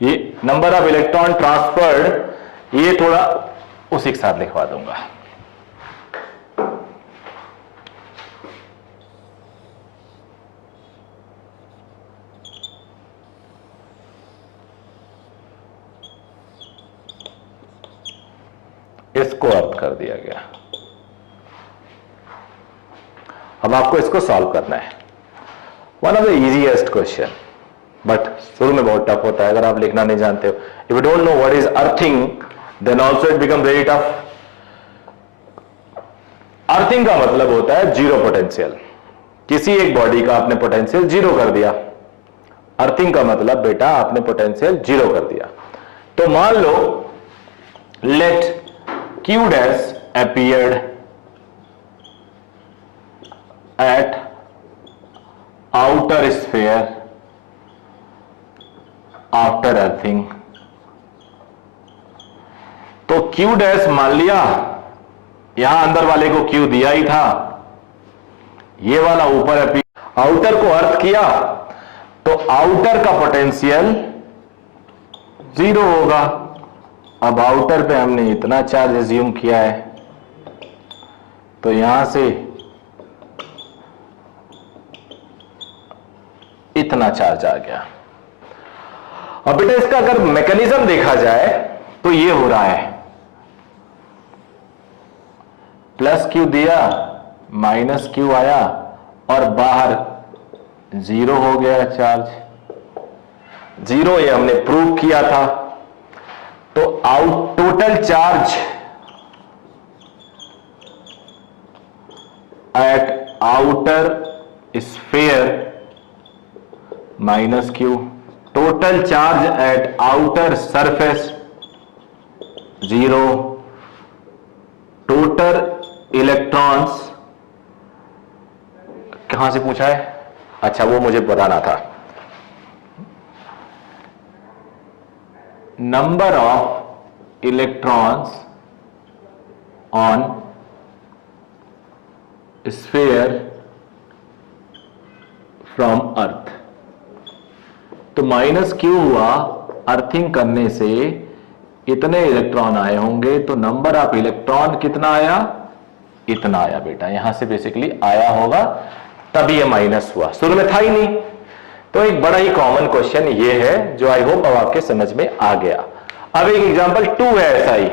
ये नंबर ऑफ इलेक्ट्रॉन ट्रांसफर्ड, ये थोड़ा उसी के साथ लिखवा दूंगा। इसको अर्थ कर दिया गया। अब आपको इसको सॉल्व करना है। One of the easiest question, but शुरू में बहुत टफ होता है अगर आप लिखना नहीं जानते हो। If you don't know what is earthing then also it become very tough. Earthing का मतलब होता है जीरो पोटेंशियल। किसी एक बॉडी का आपने पोटेंशियल जीरो कर दिया। अर्थिंग का मतलब बेटा आपने पोटेंशियल जीरो कर दिया। तो मान लो late Q dash appeared at outer sphere after earthing। तो Q dash मान लिया, यहां अंदर वाले को Q दिया ही था, ये वाला ऊपर आउटर को अर्थ किया, तो आउटर का पोटेंशियल जीरो होगा। अब आउटर पे हमने इतना चार्ज एज्यूम किया है, तो यहां से इतना चार्ज आ गया। अब बेटा इसका अगर मैकेनिज्म देखा जाए तो ये हो रहा है, प्लस क्यू दिया, माइनस क्यू आया और बाहर जीरो हो गया चार्ज। जीरो ये हमने प्रूव किया था। तो out total charge at outer sphere minus Q, total charge at outer surface zero, total electrons कहां से पूछा है? अच्छा वो मुझे बताना था। number of electrons on sphere from earth। तो माइनस क्यू हुआ, अर्थिंग करने से इतने इलेक्ट्रॉन आए होंगे, तो नंबर ऑफ इलेक्ट्रॉन कितना आया? इतना आया बेटा, यहां से बेसिकली आया होगा, तभी ये माइनस हुआ, शुरू में था ही नहीं। तो एक बड़ा ही कॉमन क्वेश्चन ये है जो आई होप अब आपके समझ में आ गया। अब एक एग्जांपल 2 है ऐसा ही।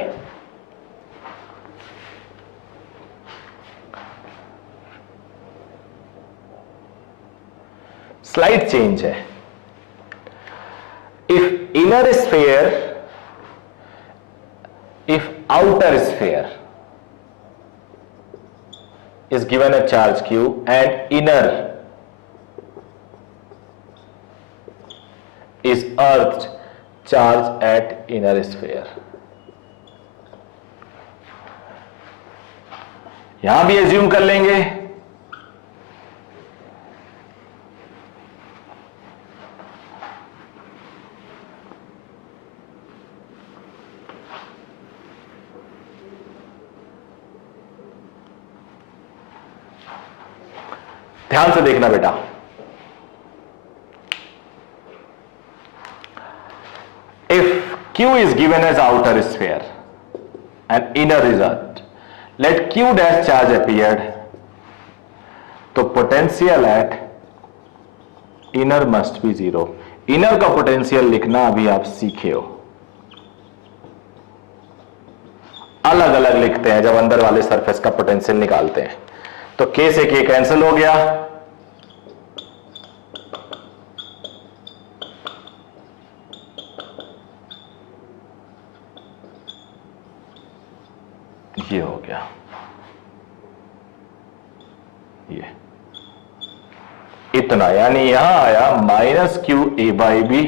स्लाइड चेंज है। If inner sphere, if outer sphere is given a charge q and inner is earth charge at inner sphere। यहां भी एज्यूम कर लेंगे, ध्यान से देखना बेटा। If Q is given as outer sphere and inner is earth, let Q dash charge appeared, तो potential at inner must be zero. Inner का पोटेंशियल लिखना अभी आप सीखे हो, अलग अलग लिखते हैं जब अंदर वाले सरफेस का पोटेंशियल निकालते हैं। तो K से K कैंसिल हो गया, ये हो गया, ये इतना, यानी यहां आया minus Q A by B,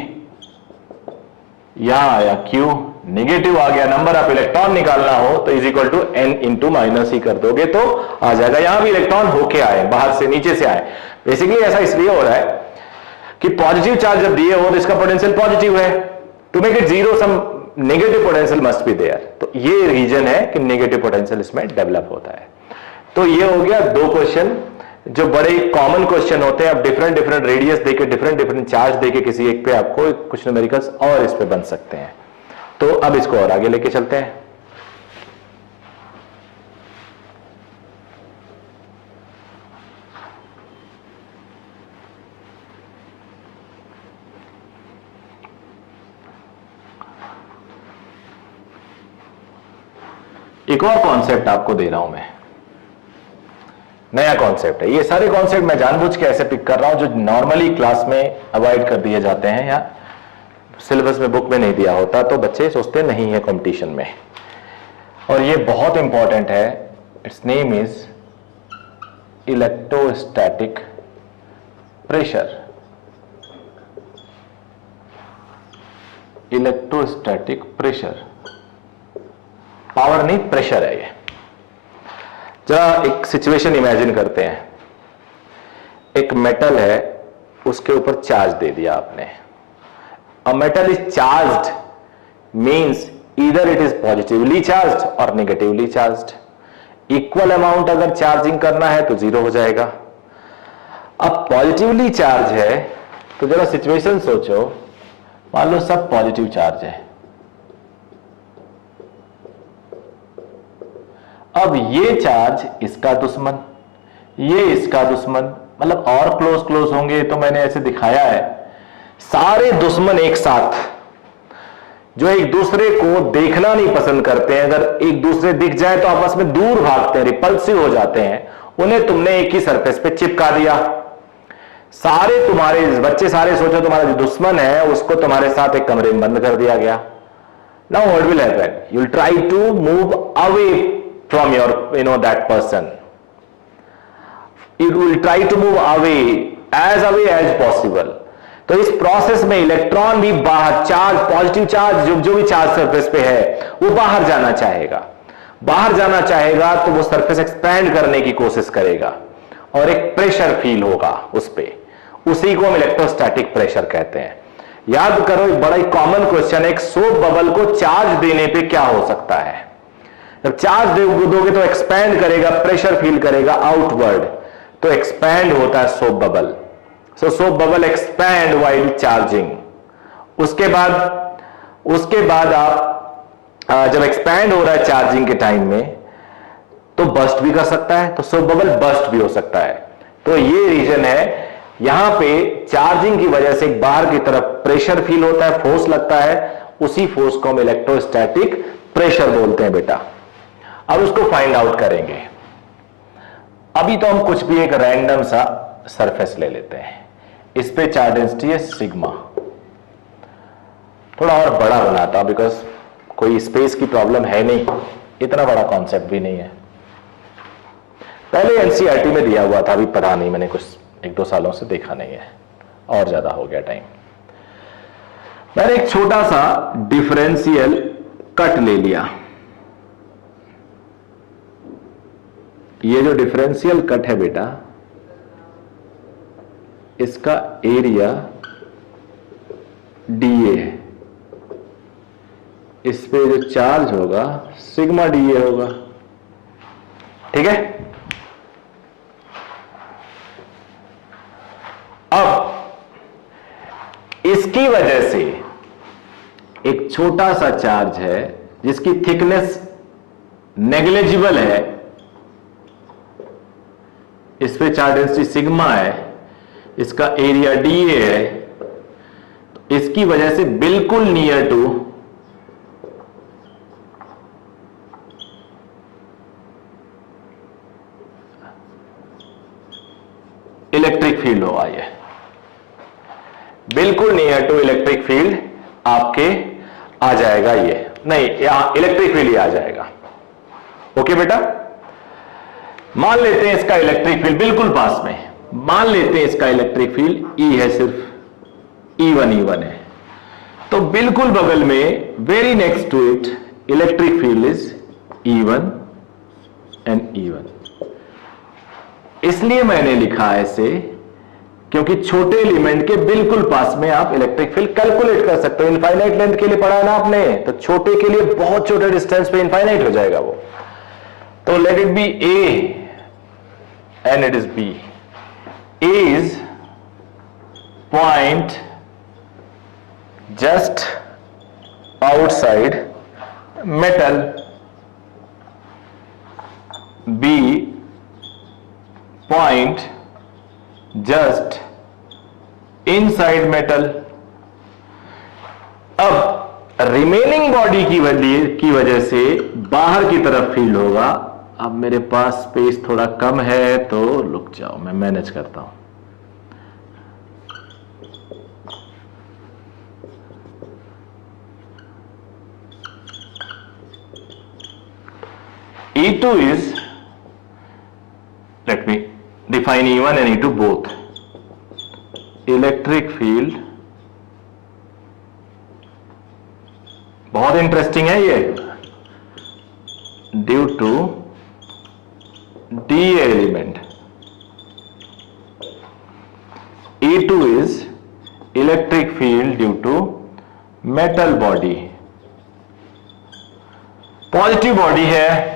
यहां आया क्यू, नेगेटिव आ गया। नंबर ऑफ इलेक्ट्रॉन निकालना हो तो is equal to n into minus ही कर दोगे तो आ जाएगा। यहां भी इलेक्ट्रॉन होके आए, बाहर से नीचे से आए। बेसिकली ऐसा इसलिए हो रहा है कि पॉजिटिव चार्ज जब दिए हो तो इसका पोटेंशियल पॉजिटिव है, to make it zero some negative potential must be there. तो ये रीजन है कि नेगेटिव पोटेंशियल इसमें डेवलप होता है। तो ये हो गया 2 क्वेश्चन जो बड़े कॉमन क्वेश्चन होते हैं। अब डिफरेंट डिफरेंट रेडियस देके, डिफरेंट डिफरेंट चार्ज देके किसी एक पे आपको कुछ न्यूमेरिकल्स और इस पे बन सकते हैं। तो अब इसको और आगे लेके चलते हैं। एक और कॉन्सेप्ट आपको दे रहा हूं मैं। नया कॉन्सेप्ट है। ये सारे कॉन्सेप्ट मैं जानबूझ के ऐसे पिक कर रहा हूं जो नॉर्मली क्लास में अवॉइड कर दिए जाते हैं या सिलेबस में, बुक में नहीं दिया होता, तो बच्चे सोचते नहीं है कंपटीशन में। और ये बहुत इंपॉर्टेंट है। It's name is electrostatic pressure. Electrostatic pressure, power नहीं प्रेशर है ये। जरा एक सिचुएशन इमेजिन करते हैं। एक मेटल है, उसके ऊपर चार्ज दे दिया आपने। A metal is charged means either it is positively charged और नेगेटिवली चार्ज्ड। इक्वल अमाउंट अगर चार्जिंग करना है तो 0 हो जाएगा। अब पॉजिटिवली चार्ज है तो जरा सिचुएशन सोचो, मान लो सब पॉजिटिव चार्ज है। अब ये चार्ज इसका दुश्मन, ये इसका दुश्मन, मतलब और क्लोज होंगे तो मैंने ऐसे दिखाया है। सारे दुश्मन एक साथ जो एक दूसरे को देखना नहीं पसंद करते हैं, अगर एक दूसरे दिख जाए तो आपस में दूर भागते हैं, रिपल्सिव हो जाते हैं, उन्हें तुमने एक ही सरफेस पे चिपका दिया। सारे तुम्हारे बच्चे सारे सोचो तुम्हारा जो दुश्मन है उसको तुम्हारे साथ एक कमरे में बंद कर दिया गया। Now what will happen? You will try to move away from your that person. You will try to move away as possible. तो इस प्रोसेस में इलेक्ट्रॉन भी बाहर, चार्ज पॉजिटिव चार्ज जो भी चार्ज सरफेस पे है वो बाहर जाना चाहेगा। बाहर जाना चाहेगा तो वो सरफेस एक्सपैंड करने की कोशिश करेगा और एक प्रेशर फील होगा उस पे। उसी को हम इलेक्ट्रोस्टैटिक प्रेशर कहते हैं। याद करो, एक बड़ा ही कॉमन क्वेश्चन है, एक सोप बबल को चार्ज देने पे क्या हो सकता है? जब चार्ज दोगे तो एक्सपैंड करेगा, प्रेशर फील करेगा आउटवर्ड, तो एक्सपैंड होता है soap bubble. So soap bubble expand while charging. उसके बाद आप जब एक्सपैंड हो रहा है चार्जिंग के टाइम में तो बस्ट भी कर सकता है, तो सोप बबल बस्ट भी हो सकता है। तो ये रीजन है, यहां पे चार्जिंग की वजह से बाहर की तरफ प्रेशर फील होता है, फोर्स लगता है, उसी फोर्स को हम इलेक्ट्रोस्टैटिक प्रेशर बोलते हैं बेटा। अब उसको फाइंड आउट करेंगे। अभी तो हम कुछ भी एक रैंडम सा सरफेस ले लेते हैं, इस पे चार्ज डेंसिटी है सिग्मा। थोड़ा और बड़ा बनाता हूं बिकॉज कोई स्पेस की प्रॉब्लम है नहीं, इतना बड़ा कॉन्सेप्ट भी नहीं है। पहले एनसीईआरटी में दिया हुआ था, अभी पता नहीं, मैंने कुछ 1-2 सालों से देखा नहीं है, और ज्यादा हो गया टाइम। मैंने एक छोटा सा डिफरेंशियल कट ले लिया। ये जो डिफरेंशियल कट है बेटा, इसका एरिया डीए है, इस पे जो चार्ज होगा सिग्मा डीए होगा। ठीक है। अब इसकी वजह से एक छोटा सा चार्ज है जिसकी थिकनेस नेग्लिजिबल है, इस पे चार्ज डेंसिटी सिग्मा है, इसका एरिया डीए है, तो इसकी वजह से बिल्कुल नियर टू इलेक्ट्रिक फील्ड होगा। ये बिल्कुल नियर टू इलेक्ट्रिक फील्ड आपके आ जाएगा। ये नहीं, यहां इलेक्ट्रिक फील्ड ही आ जाएगा। ओके बेटा, मान लेते हैं इसका इलेक्ट्रिक फील्ड बिल्कुल पास में, मान लेते हैं इसका इलेक्ट्रिक फील्ड ई है, सिर्फ E1 है, तो बिल्कुल बगल में very next to it electric field is E1 and E1। इसलिए मैंने लिखा है इसे क्योंकि छोटे एलिमेंट के बिल्कुल पास में आप इलेक्ट्रिक फील्ड कैलकुलेट कर सकते हो। इनफाइनाइट लेंथ के लिए पढ़ा है ना आपने, तो छोटे के लिए बहुत छोटे डिस्टेंस पे इनफाइनाइट हो जाएगा वो। तो let it be A and it is B. A is point just outside metal, B point just inside metal। अब रिमेनिंग बॉडी की वजह से बाहर की तरफ फील्ड होगा अब मेरे पास स्पेस थोड़ा कम है तो रुक जाओ, मैं मैनेज करता हूं। E2 is, let me define E1 and E2 both. Electric field, बहुत इंटरेस्टिंग है ये, due to D element. E2 is electric field due to metal body। Positive body है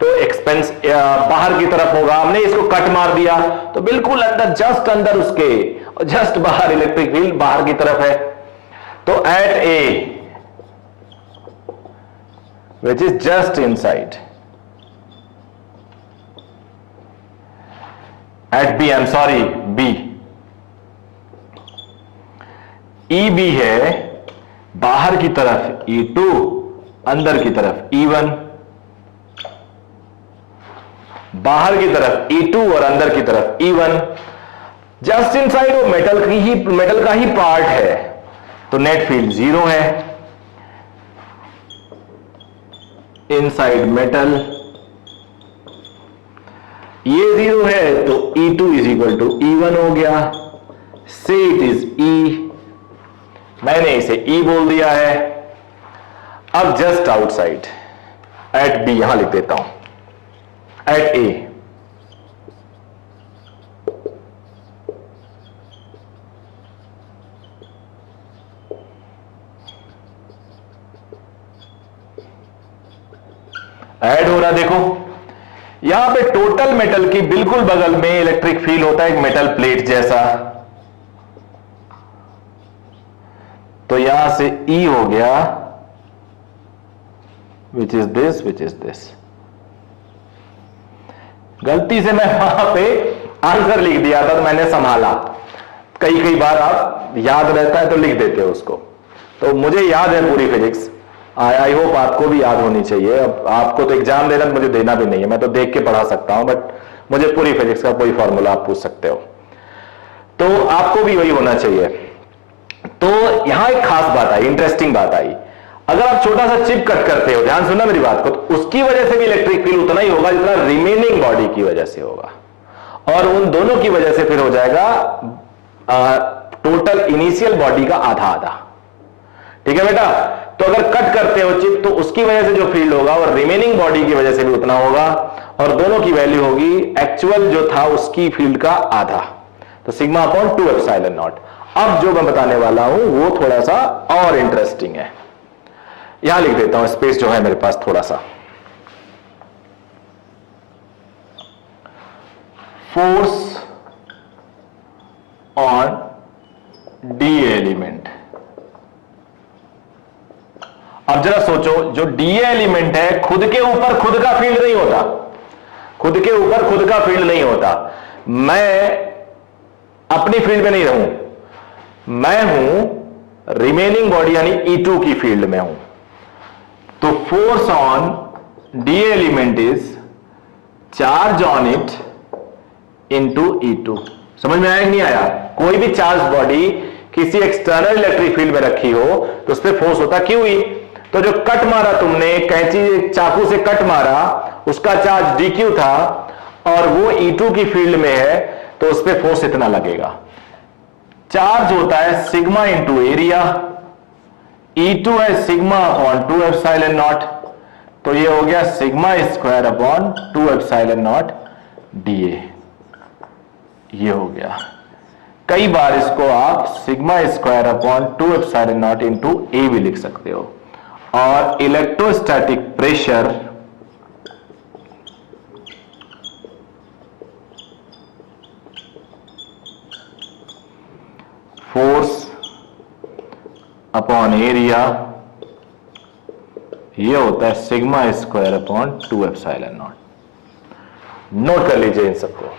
तो एक्सपेंस बाहर की तरफ होगा, हमने इसको कट मार दिया तो बिल्कुल अंदर, जस्ट अंदर उसके, जस्ट बाहर इलेक्ट्रिक फील्ड बाहर की तरफ है। तो at A which is just inside, at B, I am sorry, B, E B है बाहर की तरफ E2, अंदर की तरफ E1, बाहर की तरफ E2 और अंदर की तरफ E1, जस्ट इनसाइड वो मेटल का ही पार्ट है तो नेट फील्ड 0 है। इनसाइड मेटल ये 0 है तो E2 is equal to E1 हो गया, से इट इज E, मैंने इसे E बोल दिया है। अब जस्ट आउटसाइड एट बी, यहां लिख देता हूं, एट ए ऐड हो रहा, देखो यहां पे टोटल मेटल की बिल्कुल बगल में इलेक्ट्रिक फील्ड होता है एक मेटल प्लेट जैसा, तो यहां से E हो गया, which is this, which is this. गलती से मैं वहां पे आंसर लिख दिया था तो मैंने संभाला, कई बार आप याद रहता है तो लिख देते हो उसको, तो मुझे याद है पूरी फिजिक्स, आई होप आपको भी याद होनी चाहिए। अब आपको तो एग्जाम देना, मुझे देना भी नहीं है, मैं तो देख के पढ़ा सकता हूं, बट मुझे पूरी फिजिक्स का कोई फॉर्मूला आप पूछ सकते हो, तो आपको भी वही होना चाहिए। तो यहां एक खास बात आई, इंटरेस्टिंग बात आई, अगर आप छोटा सा चिप कट करते हो, ध्यान सुनना मेरी बात को, तो उसकी वजह से भी इलेक्ट्रिक फील्ड उतना ही होगा जितना रिमेनिंग बॉडी की वजह से होगा, और उन दोनों की वजह से फिर हो जाएगा टोटल इनिशियल बॉडी का आधा आधा। ठीक है बेटा, तो अगर कट करते हो चिप तो उसकी वजह से जो फील्ड होगा वो रिमेनिंग बॉडी की वजह से भी उतना होगा, और दोनों की वैल्यू होगी एक्चुअल जो था उसकी फील्ड का आधा, तो सिग्मा अपॉन 2 एप्सिलॉन नॉट। अब जो मैं बताने वाला हूं वो थोड़ा सा और इंटरेस्टिंग है, यहां लिख देता हूं, स्पेस जो है मेरे पास थोड़ा सा। Force on D element. अब जरा सोचो, जो डी एलिमेंट है खुद के ऊपर खुद का फील्ड नहीं होता, खुद के ऊपर खुद का फील्ड नहीं होता, मैं अपनी फील्ड में नहीं रहूं, मैं हूं रिमेनिंग बॉडी यानी E2 की फील्ड में हूं, तो force on D element is charge on it into E2। समझ में आया कि नहीं आया? कोई भी चार्ज बॉडी किसी एक्सटर्नल इलेक्ट्रिक फील्ड में रखी हो तो उस पर फोर्स होता क्यों हुई, तो जो कट मारा तुमने, कैंची चाकू से कट मारा, उसका चार्ज dq था और वो E2 की फील्ड में है तो उस पर फोर्स इतना लगेगा। चार्ज होता है सिग्मा इंटू एरिया, E2 है सिग्मा अपॉन 2 एप्सिलॉन नॉट, तो ये हो गया sigma square upon 2 epsilon naught dA, ये हो गया। कई बार इसको आप sigma square upon 2 epsilon naught into A भी लिख सकते हो। और electrostatic pressure force upon area, ये होता है sigma square upon 2 epsilon naught. Note कर लीजिए इन सबको,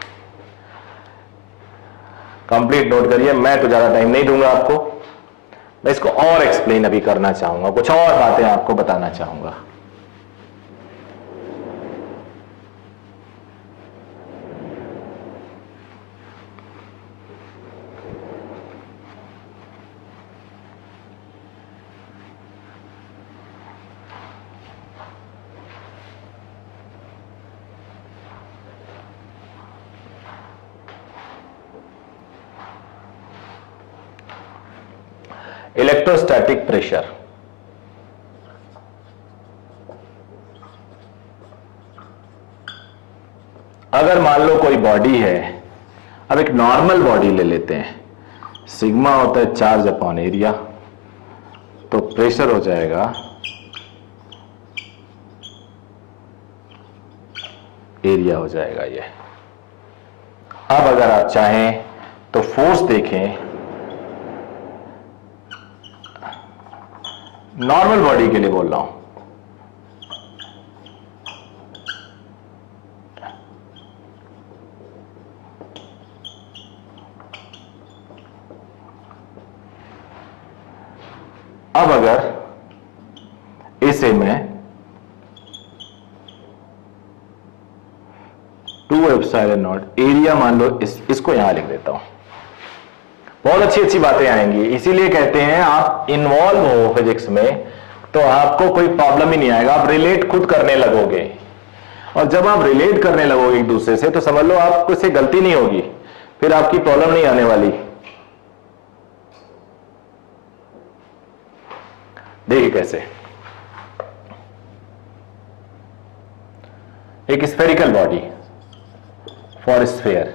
कंप्लीट नोट करिए, मैं तो ज्यादा टाइम नहीं दूंगा आपको, मैं इसको और एक्सप्लेन अभी करना चाहूंगा, कुछ और बातें आपको बताना चाहूंगा। Electrostatic pressure. अगर मान लो कोई बॉडी है, अब एक नॉर्मल बॉडी ले लेते हैं, सिग्मा होता है चार्ज अपॉन एरिया, तो प्रेशर हो जाएगा एरिया हो जाएगा ये। अब अगर आप चाहें तो फोर्स देखें, नॉर्मल बॉडी के लिए बोल रहा हूं, अब अगर इसे मैं 2 एप्सिलॉन नॉट एरिया मान लो, इसको यहां लिख देता हूं, बहुत अच्छी अच्छी बातें आएंगी। इसीलिए कहते हैं आप इन्वॉल्व हो फिजिक्स में तो आपको कोई प्रॉब्लम ही नहीं आएगा, आप रिलेट खुद करने लगोगे, और जब आप रिलेट करने लगोगे एक दूसरे से तो समझ लो आपको इससे गलती नहीं होगी, फिर आपकी प्रॉब्लम नहीं आने वाली। देखिए कैसे, एक spherical body for sphere,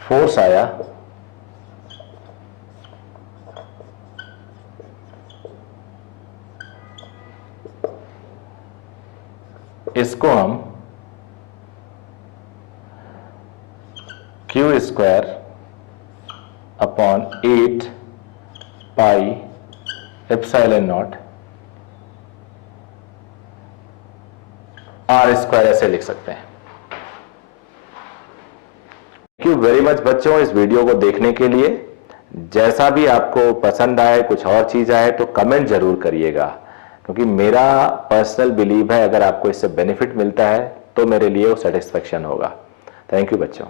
force आया, इसको हम Q square upon 8 pi epsilon naught R square ऐसे लिख सकते हैं। थैंक यू वेरी मच बच्चों इस वीडियो को देखने के लिए। जैसा भी आपको पसंद आए, कुछ और चीज आए तो कमेंट जरूर करिएगा, क्योंकि मेरा पर्सनल बिलीव है अगर आपको इससे बेनिफिट मिलता है तो मेरे लिए वो सेटिस्फेक्शन होगा। थैंक यू बच्चों।